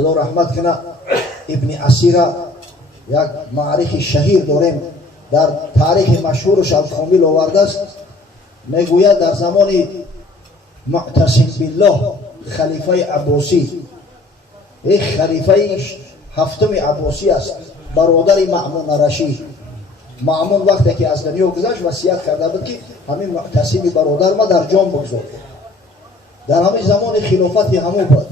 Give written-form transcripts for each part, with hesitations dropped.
خدا رحمت کنه ابن اسیره یک معرخ شهیر داریم در تاریخ مشهورش الکامل آورده است. میگوید در زمان معتصم بالله خلیفه عباسی، یک خلیفه هفتم عباسی است، برادر مأمون رشید. مأمون وقتی که از دنیا گذشت وصیت کرده بود که همین معتصم برادر ما در جان بگذار. در همین زمان خلافت همون بود،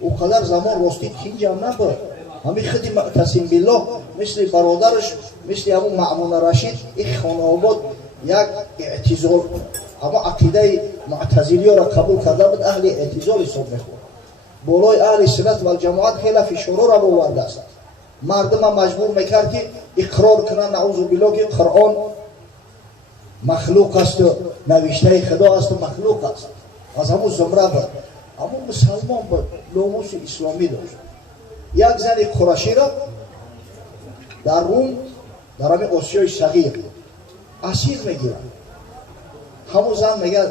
او قدر زمان راستی تینج هم نبود. همین خود معتصم بالله مثل برادرش مثل همون مأمون رشید این خانواده یک اعتزال، اما عقیده معتزلی را قبول کرده بود، اهل اعتزال حساب میخورد. بالای اهل سنت و الجماعت خیلی فشار را آورده است. مردم مجبور میکرد که اقرار کنند نعوذ بالله که قرآن مخلوق است و نوشته خدا است و مخلوق است. از همون زمره بود، اما مسلمان بود، ناموس اسلامی داشت. یک زن قرشی را در روم، در همین آسیای صغیر اسیر میگیرند. همون زن میگه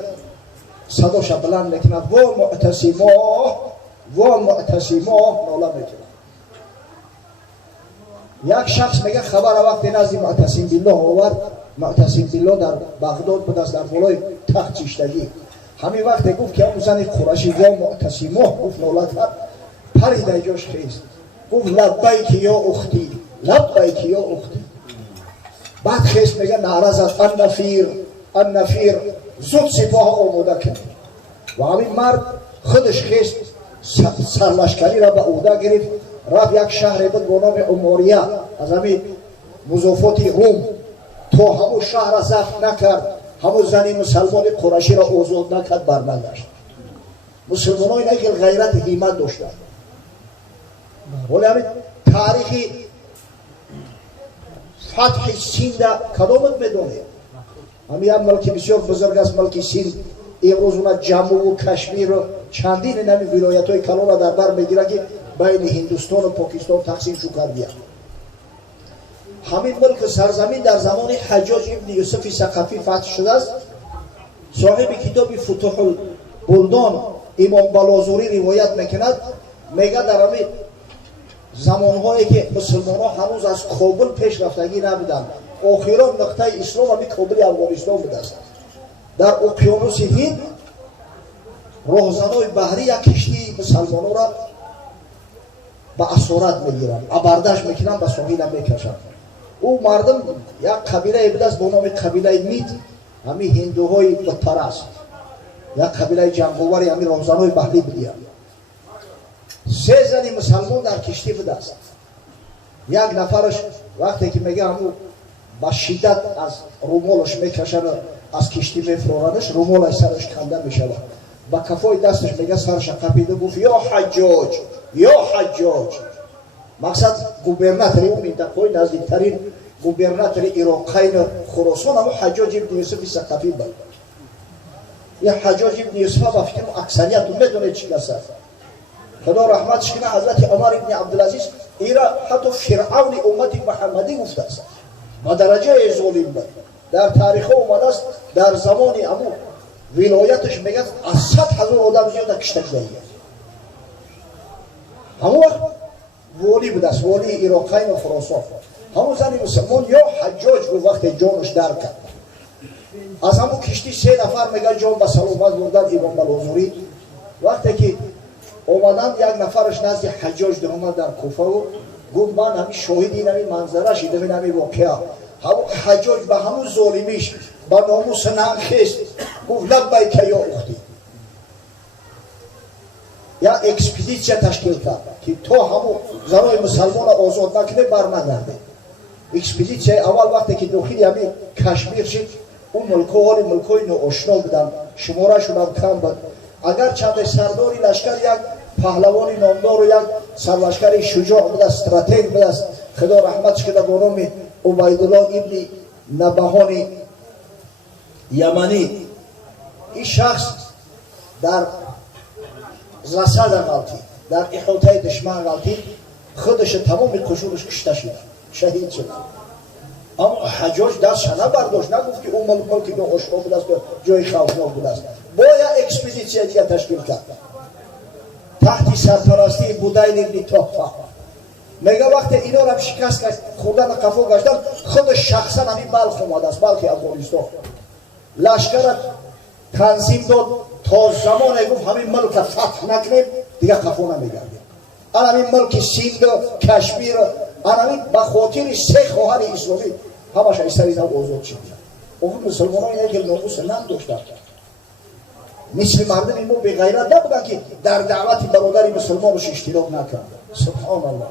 صداش بلند میکنه وا معتصما، وا معتصما، ناله میکنه. یک شخص میگه خبر وقتی نزد معتصم بالله آورد. معتصم بالله در بغداد بود، از در بالای تخت چیشتگی. همین وقت گفت که همون زن قرشی وا معتصما گفت ناله کرد، پرید جاش خیست گفت لبیک یا اختی، لبیک یا اختی. بعد خیست میگه نعره زد النفیر، النفیر، زود سپاه آماده کرد. و همین مرد خودش خیست سرلشکری را به عهده گرفت، رفت یک شهر بود با نام عماریه از همین مضافات روم، تا همون شهر را ضبط نکرد، همون زن مسلمان قرشی را آزاد نکرد، برنگشت. مسلمان های که غیرت همت داشتند. ولی همین تاریخی فتح سند کدامت میدونه؟ همین هم ملک بسیار بزرگ است، ملک سند. امروز اونا جمو و کشمیر و چندین نمی ولایت های کلان را در بر میگیره که بین هندوستان و پاکستان تقسیم شو کردیه. همین ملک سرزمین در زمان حجاج ابن یوسف ثقفی فتح شده است. صاحب کتاب فتوح البلدان امام بلازوری روایت میکند، میگه در همین زمانهایی که مسلمان ها هنوز از کابل پیش رفتگی نبودند، آخران نقطه اسلام همین کابل افغانستان بوده است. در اقیانوس هند راهزنای بحری یک کشتی مسلمان ها را به اسارت میگیرند، ابردش میکنند، به ساحل میکشند. او مردم یک قبیله بوده است با نام قبیله مید، همین هندوهای بتپرست، یک قبیله جنگاور همین راهزنای بحری بودند. سه زنی مسلمان در کشتی بوده است. یک نفرش وقتی که میگه همون با شدت از رومالش میکشن و از کشتی میفرارنش، رومالش سرش کنده میشود. با کفای دستش میگه سرش قپیده، گفت یا حجاج، یا حجاج. مقصد گوبرناتور اون منطقه نزدیکترین گوبرناتور عراقین خراسان همون حجاج ابن یوسف ثقفی بود. یه حجاج ابن یوسف با فکر اکثریت میدونه چی است. خدا رحمتش کنه حضرت عمر ابن عبدالعزیز ایرا حتی فرعون امت محمدی گفته است. با درجه ظالم بود. در تاریخ اومده است در زمان امو ولایتش میگه از 100,000 آدم زیاد کشته شده. همون وقت والی بود است، والی عراقین و خراسان. همون زن مسلمان یا حجاج گفت وقتی جانش در کرد. از همون کشتی 3 نفر میگه جان به سلامت بردن امام بلازوری. وقتی که اومدن یک نفرش نزد حجاج در اومد در کوفه و گفت من همین شاهدی نمی منظره شدم نمی واقعه. همون حجاج به همون ظالمیش با ناموس نخست گفت لبیک یا اختی. یا اکسپیدیسیا تشکیل کرد که تا همون زنای مسلمان آزاد نکنه برنگرده. اکسپیدیسیا اول وقتی که داخل همین کشمیر شد، اون ملک‌های ناآشنا بودن، شماره‌شون هم کم بود. اگر چند سرداری لشکر یک پهلوانی نامدار و یک سرلشکر شجاع بود، استراتژ بود، خدا رحمتش کنه، با نام عبیدالله ابن نبهان یمنی. این شخص در رصد غلطی، در احاطه دشمن غلطی، خودش تمام قشورش کشته شد، شهید شد. اما حجاج دستش نبرداشت، نگفت که اون ملک ناآشنا بوده است که جای خوفناک بوده است. باید اکسپیدیسیا دیگه تشکیل کرد. تحت سرپرستی بودایل ابن طهفه. میگه وقتی اینا رو شکست خوردن قفو گشتن خودش شخصا همین بلخ اومده است، بلخ افغانستان لشکر تنظیم داد تا زمان گفت همین ملک فتح نکنیم دیگه قفو نمیگردیم. همین ملک سیند و کشمیر همین به خاطر سه خواهر اسلامی همش ایسر اینا آزاد شد. اون مسلمان ها اینه که ناموس نم داشتن، مثل مردم این به غیرت نبودن که در دعوت برادر مسلمانش اشتراک نکردن. سبحان الله،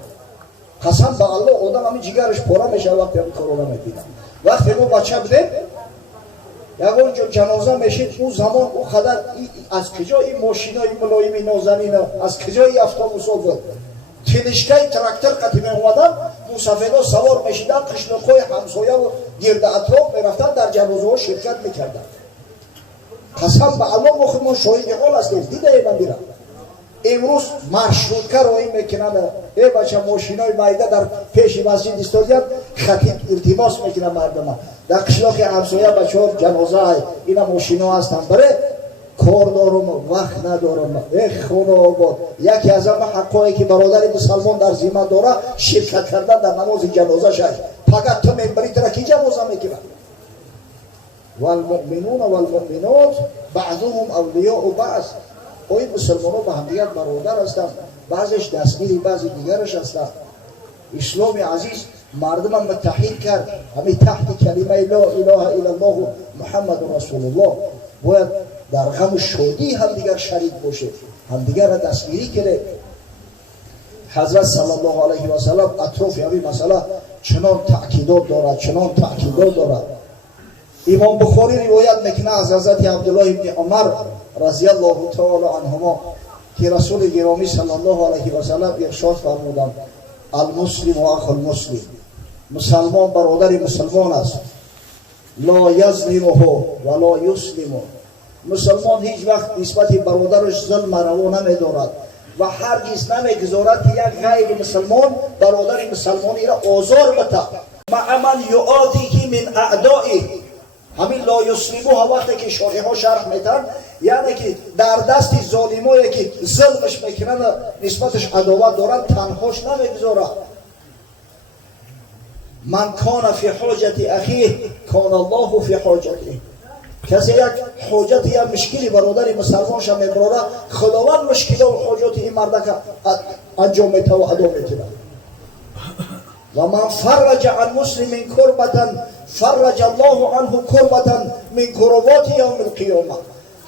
قسم به الله آدم همین جگرش پاره میشه وقتی همین کارو میبینه. وقتی ما بچه بودیم یکونجا جنازه میشید اون زمان او قدر از کجا این ماشینای ملایم نازنین از کجا این اتوبوسا بود، تنشکای تراکتور قدیمی اومدن مسافرها سوار میشیدن قشلاقای همسایه و گرد اطراف میرفتن در جنازه ها شرکت میکردن. قسم به الله ما شاهد حال هستیم. دیده من میرم امروز مارشروتکا رو این میکنن، ای بچه ماشینای مایده در پیش مسجد ایستادن خطیب التماس میکنن مردم در قشلاق همسایه بچه ها جنازه های اینا ماشینا هستن بره کار دارم وقت ندارم. ای خونه آباد یکی از همه حقایی که برادر مسلمان در ذمه داره شرکت کردن در نماز جنازه شد. فقط تو منبری ترا کی جنازه میکنن؟ والمؤمنون والمؤمنات بعضهم اولیاء بعض. این مسلمان ها به همدیگر برادر هستند، بعضش دستگیری بعضی دیگرش هستند. اسلام عزیز مردم هم متحد کرد همین تحت کلمه لا اله الا الله محمد رسول الله. باید در غم و شادی همدیگر شریک باشه، همدیگر را دستگیری کنه. حضرت صلی الله علیه و سلم اطراف همین مسئله چنان تأکیدات دارد، چنان تأکیدات دارد. امام بخاری روایت میکنه از حضرت عبدالله ابن عمر رضی الله تعالی عنهما که رسول گرامی صلی الله علیه و سلم ارشاد فرمودند المسلم و اخو المسلم، مسلمان برادر مسلمان است، لا یظلمه و لا یسلمه. مسلمان هیچ وقت نسبت برادرش ظلم روا نمیدارد و هرگز نمیگذارد که یک غیر مسلمان برادر مسلمانی را آزار بده. مع من یعادی من اعدائه. همین لا یسلمو وقتی که شارح ها شرح میتن یعنی که در دست ظالمایی که ظلمش میکنن نسبتش عداوت دارن تنهاش نمیگذاره. من کان فی حاجت اخیه کان الله فی حاجته. کسی یک حاجت یا مشکلی برادر مسلمان شم میبره خداوند مشکل و حاجت این مرد که انجام میته و ادا میتونه. و من فرج عن مسلم کربتا فرج الله عنه کربتا من کربات یوم القیامه.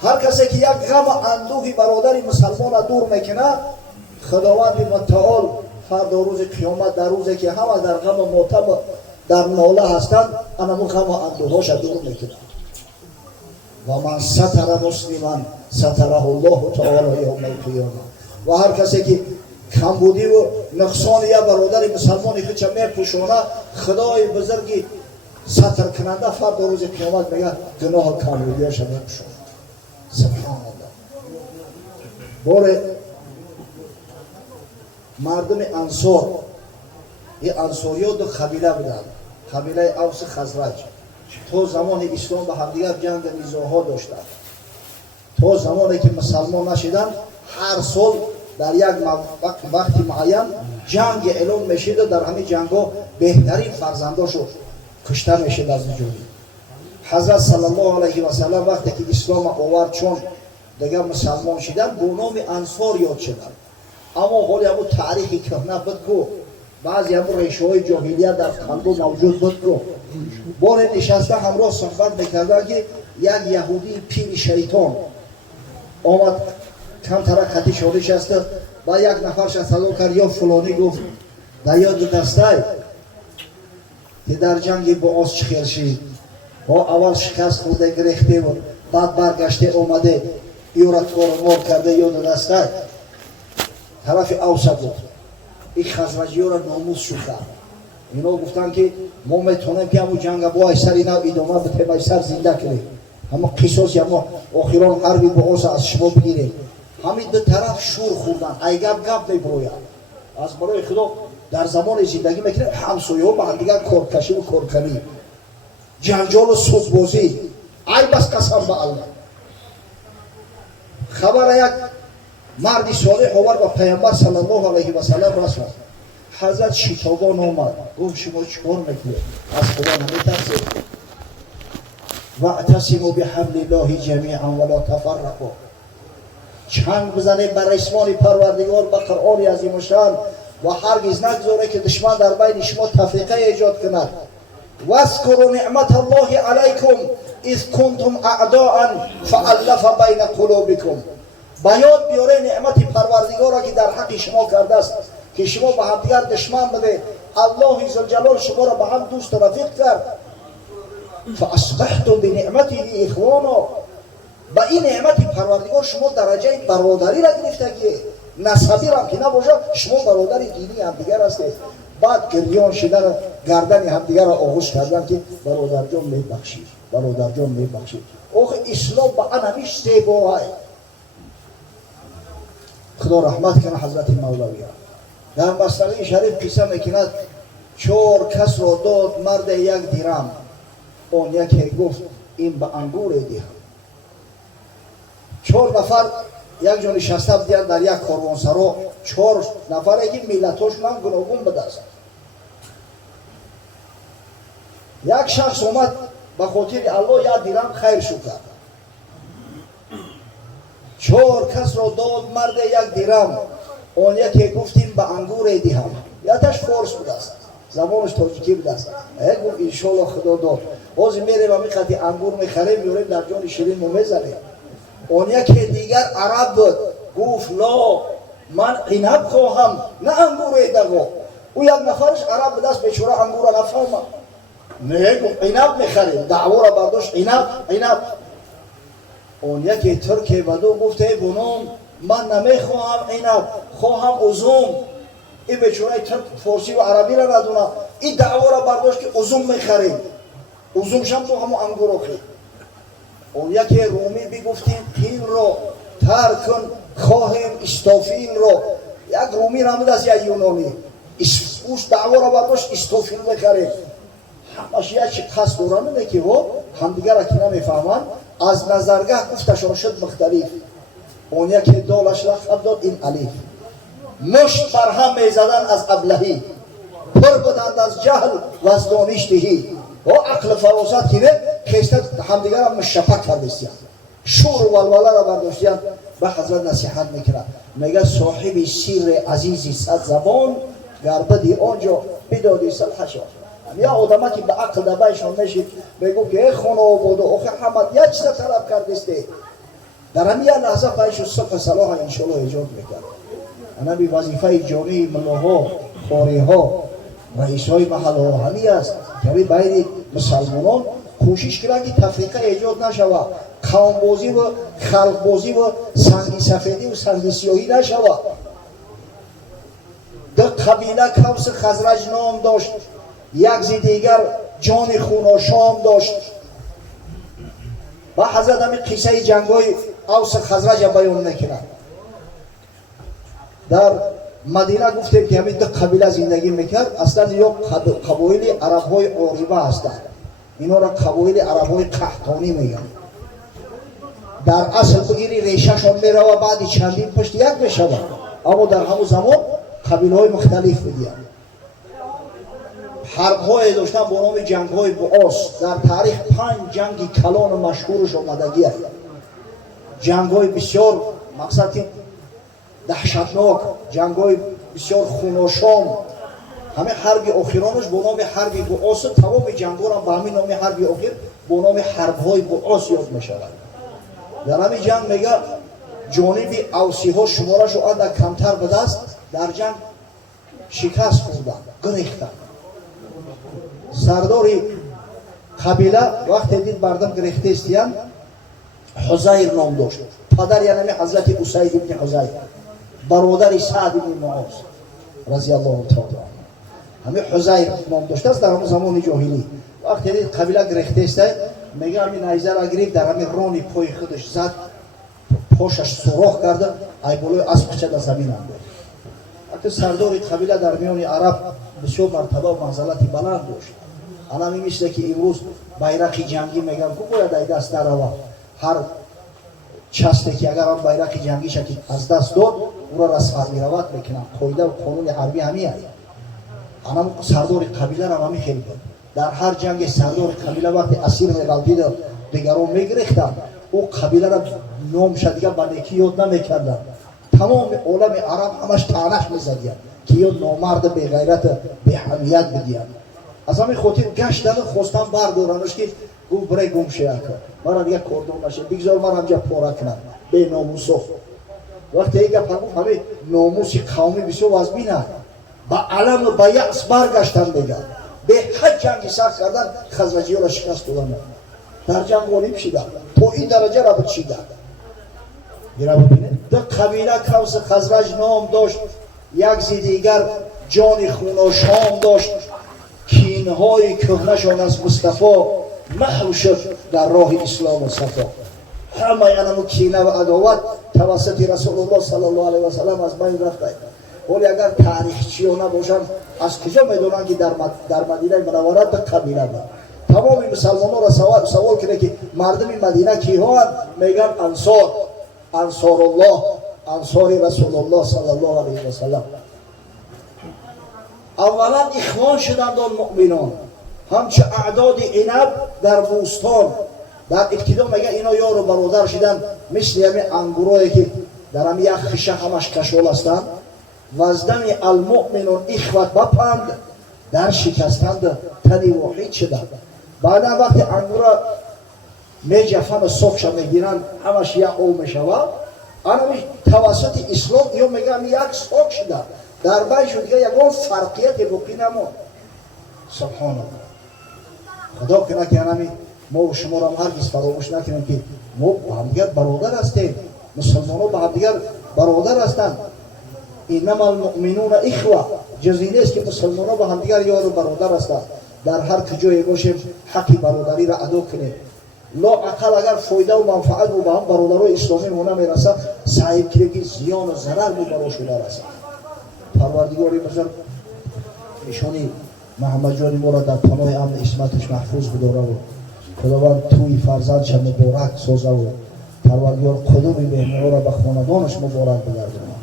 هر کسی که یک غم اندوهی برادر مسلمان دور میکنه خداوند متعال فردا روز قیامت در روزی که همه در غم ماتم در ناله هستند اما غم اندوهاش دور میکنه. و من ستر مسلما ستره الله تعالی یوم القیامه. و هر کسی که کمبودی و نقصان یا برادر مسلمانی که چه میپوشونه خدای بزرگی ستر کننده فردا روز قیامت میگه گناه کمبودیاش میپوشونه. سبحان الله. باره مردم انصار این انصاریات دو قبیله بودن، قبیله اوس خزرج. تا زمان اسلام به همدیگر جنگ نیزاها داشتن. تا زمانی که مسلمان نشدن هر سال در یک وقت معین جنگ اعلام میشد و در همین جنگ ها بهترین فرزنداشو کشته میشد از وجود. حضرت صلی الله علیه و سلم وقتی که اسلام آورد چون دیگه مسلمان شدن با نام انصار یاد شدن. اما حالی همون تاریخی کهنه بدگو بعضی همون ریشه های جاهلیت در قلب موجود بدگو. بار نشسته همراه صحبت میکردن که یک یهودی پیر شیطان آمد کم طرف خطی شده شسته و یک نفرش صدا کرد یا فلانی گفت در یاد دسته که در جنگ با آس چخیر شید با اول شکست خورده گرفته بود بعد برگشته اومده ایو را تورمار کرده یاد دسته طرف اوسط بود. این خزرجی ها را ناموس شد. اینا گفتن که ما میتونیم که همون جنگ با ایسر اینا ادامه بتیم ایسر زنده کنیم اما قصاص یا ما آخران حربی با آس از شما بگیریم. همین دو طرف شور خوردن ای گپ میبروید. از برای خدا در زمان زندگی میکنیم همسایه ها با هم دیگر کارکشی و کارکنی جنجال و سوزبازی ای بس قسم به الله. خبر یک مرد صالح آورد و پیامبر صلی الله علیه و سلم رسول. حضرت شتابان آمد گفت شما چیکار میکنید؟ از خدا نمیترسید؟ واعتصموا بحبل الله جمیعا ولا تفرقوا. چنگ بزنید بر ریسمان پروردگار به قرآن عظیم الشان و هرگز نگذاره که دشمن در بین شما تفریقه ایجاد کند. واذکروا نعمت الله علیکم اذ کنتم اعداء فالف بین قلوبکم. به یاد بیاره نعمت پروردگار را که در حق شما کرده است که شما به همدیگر دشمن بده، الله ذوالجلال شما را به هم دوست و رفیق کرد. فاصبحتم بنعمته اخوانا. با این نعمت پروردگار شما درجه برادری را گرفتگی، نسبی را که نباشه شما برادری دینی همدیگر هستید. بعد گریان شدن گردن همدیگر را آغوش کردن که برادر جان میبخشید، برادر جان میبخشید. اوه اسلام با انمیش زیبا. خدا رحمت کنه حضرت مولوی. در مصنوی شریف قصه میکند 4 کس را داد مرد 1 درم. اون یکی گفت این به انگور دهم. 4 نفر یک جا نشسته بودند در یک کاروانسرا. 4 نفر که ملتاشون هم گوناگون بوده است. یک شخص اومد به خاطر الله 1 درم خیر شو کرد. 4 کس را داد مرد 1 درم. اون یکی گفتیم به انگور دهم. یادش فارس بوده است، زبانش تاجیکی بوده است. گفت انشالله خدا داد. باز میریم و میخواهی انگور میخریم میوریم در جان شیرین میزنیم. اون یکی دیگر عرب بود گفت لا من عنب خواهم نه انگور دغو. او 1 نفرش عرب بوده است بیچاره انگور را نفهمه. نه گفت عنب میخریم. دعوا را برداشت عنب. اون یکی ترک بدو گفت ای بنام من نمیخواهم عنب خواهم ازوم. این بیچاره ترک فارسی و عربی را ندونه. این دعوا را برداشت که ازوم میخریم. ازوم شم تو همون انگور خرید. اون یکی رومی بگفتیم قیل را ترک کن خواهیم استافیل را. یک رومی نمود از یک یونانی اوش دعوا را برداشت استافیل بخریم. همش یک قصد دورانه که همدیگر را که نمیفهمند از نظرگاه گفتشان شد مختلف. اون یکی دالش لقب داد این الیف. مشت بر هم میزدن از ابلهی، پر بودند از جهل و از دانشتهی. و عقل فراست کنه خیسته همدیگر هم مشفق کردستیان. شور و ولوله را برداشتیان. به حضرت نصیحت میکنه میگه صاحب سیر عزیزی 100 زبان گربدی آنجا بدادی صلح شد. یا آدمه که به عقل دبایشان میشید بگو که ای خانه آباده آخه حمد یک چیز طلب کردسته در همین لحظه بایش و صلح صلاح انشالله ایجاد میکرد. انا بی وظیفه جانی ملاها خاریها رئیس‌های محل همی است که باید مسلمانان کوشش کنند که تفریقه ایجاد نشود، قوم بازی و خلق بازی و سنگی سفیدی و سنگی سیاهی نشود. در قبیله کوس خزرج نام داشت، یک زی دیگر جان خوناشام داشت. و حضرت همی قصه جنگای اوس خزرج بیان میکنند. در مدینه گفتیم که همین 2 قبیله زندگی میکرد. اصلا یا قبایل عرب‌های عاریبه هستند. اینا را قبایل عرب‌های قحطانی میگن. در اصل بگیری ریشه‌شان میره و بعد چندین پشت یک میشود. اما در همون زمان قبیله‌های مختلف بودند. حرب‌های داشتن با نام جنگ‌های بؤاس. در تاریخ 5 جنگی کلان و مشهورش آمدگی است. جنگ‌های بسیار مقصد دهشتناک، جنگ‌های بسیار خوناشام. همه حرب آخرانش با نام حرب بؤاس. تمام جنگ‌ها را با همین نام حرب آخر با نام حرب‌های بؤاس یاد می‌شود. در همین جنگ میگه جانب اوسی‌ها شمارش اندک کمتر بوده است. در جنگ شکست خوردند، گریختند. سرداری قبیله وقتی دید مردم گریخته استیان حزیر نام داشت. پدر یعنی حضرت اسید ابن حزیر، برادر سعد ابن معاذ رضی الله تعالی عنه. همه حزیر نام داشته است در همون زمان جاهلی. وقتی دید قبیله گریخته است میگه همین نیزه را گرفت در همین رانی پای خودش زد، پاشش سوراخ کرده، ای بالای اسب چه در زمین انداخت. وقتی سردار قبیله در میان عرب بسیار مرتبه و منزلتی بلند داشت. انا میشه که امروز بیرق جنگی میگن که باید ای دست نرود، هر چسته که اگر آن بیرق جنگیش که از دست داد او را رسم میروت میکنن. قاعده و قانون حربی همین است. آنم سردار قبیله را همین خیلی بود. در هر جنگ سردار قبیله وقتی اسیر می‌گردید دیگران میگرفتند او قبیله را نام شدیگه با نیکی یاد نمیکردند. تمام عالم عرب همش طعنش میزدند که یا نامرد بی غیرت بی حمیت بدیند. از همین خاطر گشتن خواستن بردارنش که گو برای گم شیعه کن مرا دیگه کردون نشه بگذار من همجا پاره کنم به ناموسو. وقتی ایگه پرگو همه ناموسی قومی بسیار از بینه با علم و با یأس برگشتن دیگه به حد جنگی سخت کردن خزرجی ها را شکست دادن در جنگ غالب شدن تا این درجه را بچیدن. میرا ببینید در قبیله کوس خزرج نام داشت یک زی دیگر جان خوناشام داشت. کینهای کهنشان از مصطفی محو شد در راه اسلام و صفا. همه اینم کینه و عداوت توسط رسول الله صلی الله علیه و سلم از بین رفته. ولی اگر تاریخچی نباشند از کجا میدونن که در مدینه منوره به قبیله بود. تمام مسلمانان را سوال کنه که مردم مدینه کیها میگن انصار الله انصار رسول الله صلی الله علیه و سلم. اولا اخوان شدند آن مؤمنان همچه اعداد عنب در بوستان. در ابتدا میگه اینا یار و برادر شدن مثل همین انگورایی که در همین یک خشه همش کشول هستند. وزدن المؤمنون اخوت بپند در شکستند تنی واحد شدند. بعدا وقتی انگورا میجفن و صفش میگیرن همش یک او میشود. آنمی توسط اسلام یا میگه همی یک صاف شده در بین دیگه یکان فرقیت بقی نمون. سبحان الله. خدا کنه که همی ما و شما را هرگز فراموش نکنیم که ما با همدیگر برادر هستیم. مسلمان ها با همدیگر برادر هستند. انما المؤمنون اخوه. جزی نیست که مسلمان ها با همدیگر یار و برادر هستند. در هر کجای باشیم حق برادری را ادا کنیم. لا اقل اگر فایده و منفعت و با هم برادرای اسلامی مونه میرسد سعی کنید که زیان و ضرر رو براشون نرسد. پروردگاری بزرگ ایشانی محمد جان ما را در پناه امن عصمتش محفوظ بداره و خداوند توی فرزندش مبارک سازه و پروردگار قدوم بهنه را به خاندانش مبارک بگردونه.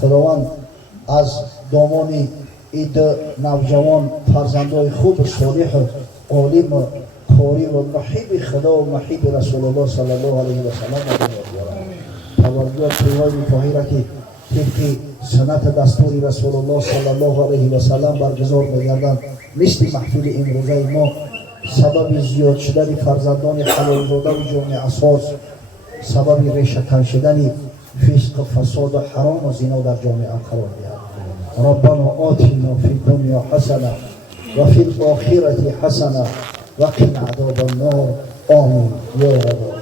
خداوند از دامان این نوجوان فرزندای خوب صالح عالم قاری و محب خدا و محب رسول الله صلی الله علیه و سلم پروردگار تویهای مفاهی را که طبق سنت دستور رسول الله صلی الله علیه و سلم برگزار می‌گردند مثل محفل امروزه ما سبب زیاد شدن فرزندان حلال زاده و جامعه اساس سبب ریشه شدن فسق و فساد و حرام و زنا در جامعه قرار دهد. ربنا آتنا فی الدنیا حسنه و فی الاخره حسنه و قنا عذاب النار. آمین یا رب.